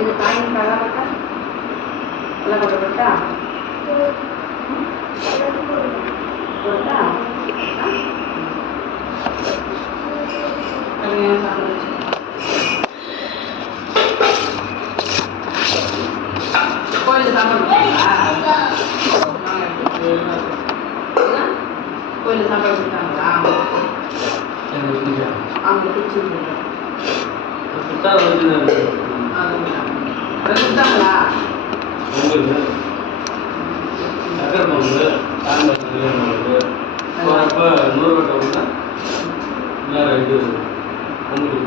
இது காயின் கலக்கா எல்லாம் போட்டா போட்டா கோயில் சாப்பிடுங்களா? கோயில் சாப்பாடு கொடுத்தாங்களா? அவங்க பிடிச்சிருந்தாங்களா? சக்கரை பொங்கல் போகிறப்ப 100 ரூபா டவுன்னா இது பொங்கல்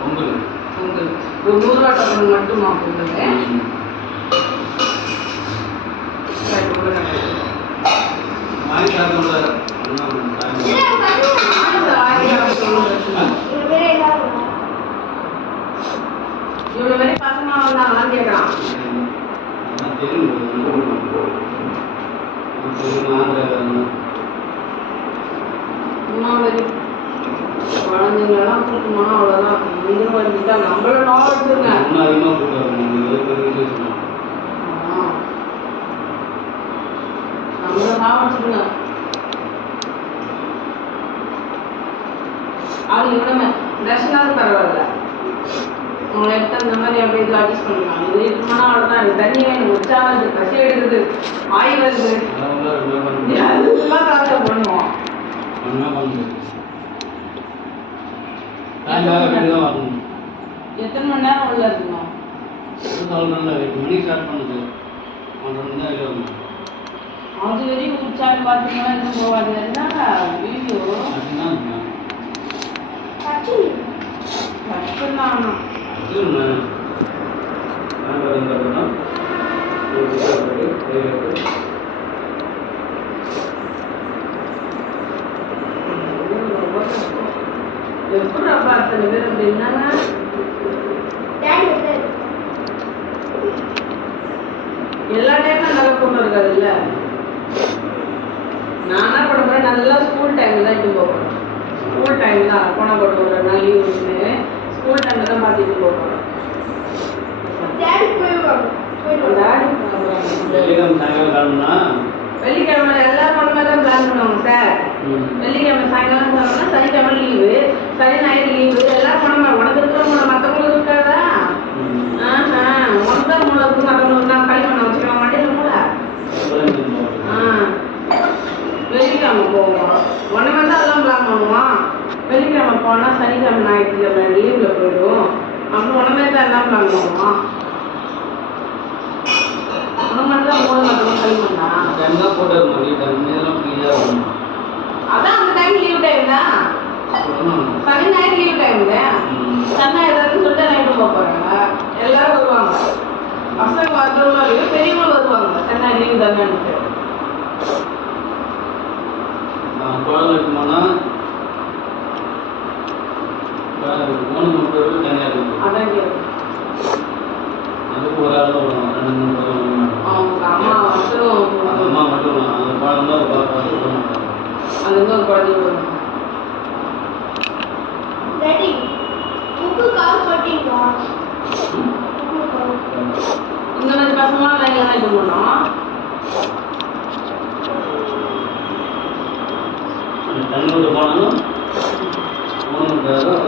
பொங்கல் பொங்கல் ஒரு 100 ரூபா டவுன் மட்டுமா பொங்கல்? வாங்கி சாப்பிட இவ்வளோ வரை பசங்க வந்தாங்களான்னு கேட்குறான். குழந்தைங்களெல்லாம் கூட்டமா அவ்வளோதான். நீங்களும் வந்துட்டா நம்மளும் நோய் வச்சுருங்க. நம்மளும் சாப்பிடுங்க. அது இவ்வளோ தர்ஷனாவது பரவாயில்ல. உங்களை எடுத்து அந்த மாதிரி அப்படி இது அட்ஜஸ்ட் பண்ணிக்கலாம். இது இருக்குமானா அவ்வளோதான். எனக்கு தண்ணி வேணும், உச்சா வருது, பசி எடுக்குது, ஆய் வருது, எல்லாம் காலையில் பண்ணுவோம். எத்தனை மணி நேரம் உள்ள இருக்கணும்? 8 மணிக்கு ஸ்டார்ட் பண்ணுது. 1:30 மணி நேரம் அது வரையும் உச்சான்னு பார்த்தீங்கன்னா இன்னும் போகாது. என்னங்க வீடியோ கஷ்டம்தான். எப்படி அப்பா அத்தனை பேர் அப்படி இருந்தாங்க? எல்லா டைமும் நல்லா கூட்டம் இருக்காது இல்லை. நான் என்ன பண்ண போறேன், நல்லா ஸ்கூல் டைம்ல தான் இது போகிறேன். ஸ்கூல் டைம் தான் போனால் போட்டு விட்றேன். நான் லீவ் விட்டுன்னு ஸ்கூல் டைமில் தான் பார்த்துட்டு போகிறேன். வெள்ளிக்கிழமை எல்லாரும் ஒன்று மாதிரி தான் பிளான் பண்ணுவாங்க சார். வெள்ளிக்கிழமை சாயங்காலம் போனோம்னா சனிக்கிழமை லீவு, சனி ஞாயிறு லீவு, எல்லாம் போன மாதிரி. உனக்கு இருக்கிறவங்க மற்றவங்களுக்கு இருக்காதா? உனக்கு தான் மூளை இருக்கு, மற்றவங்களுக்கு நான் களிமண்ணை வச்சுக்கலாம் மாட்டேன் மூளை. வெள்ளிக்கிழமை போவோம். ஒன்று மாதிரி தான் எல்லாம் பிளான் பண்ணுவோம். வெள்ளிக்கிழமை போனால் சனிக்கிழமை ஞாயிற்றுக்கிழமை லீவில் போயிடும். அப்புறம் ஒன்று மாதிரி தான் எல்லாம் பிளான் பண்ணுவோம். அதான் அந்த டைம் லீவ் டைம் தான். சனி ஞாயிறு லீவ் டைம் தான். சனி ஞாயிறுன்னு சொல்லிட்டு நைட்டு போக போறாங்க. எல்லாரும் வருவாங்க. பசங்க வரவங்க பெரியவங்க வருவாங்க. சனி ஞாயிறு லீவ் தானேன்ட்டு. அதான் அதுக்கு ஒரு ஆள் அவங்க அம்மா மட்டும் அந்த குழந்தை அது வந்து ஒரு குழந்தைங்க வருவாங்க. இந்த மாதிரி பசங்களாம் லைன்ல தான் இது பண்ணோம். தண்ணி போனாலும் 3 மணி நேரம்